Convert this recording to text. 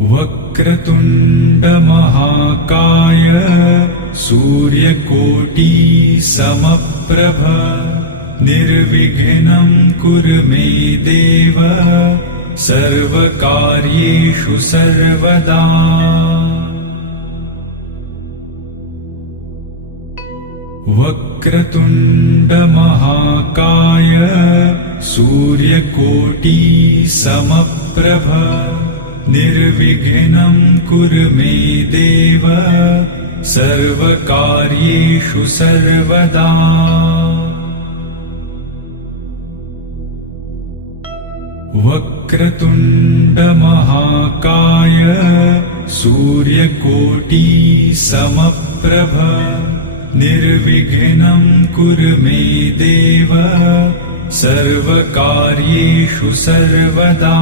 वक्रतुण्ड महाकाय सूर्यकोटि समप्रभ निर्विघ्नं कुरु मे देव सर्वकार्येषु सर्वदा। वक्रतुण्ड महाकाय सूर्यकोटि समप्रभ निर्विघ्नं कुरु मे देव सर्वकार्येषु सर्वदा। वक्रतुण्ड महाकाय सूर्यकोटि समप्रभ निर्विघ्नं कुरु मे देव सर्वकार्येषु सर्वदा।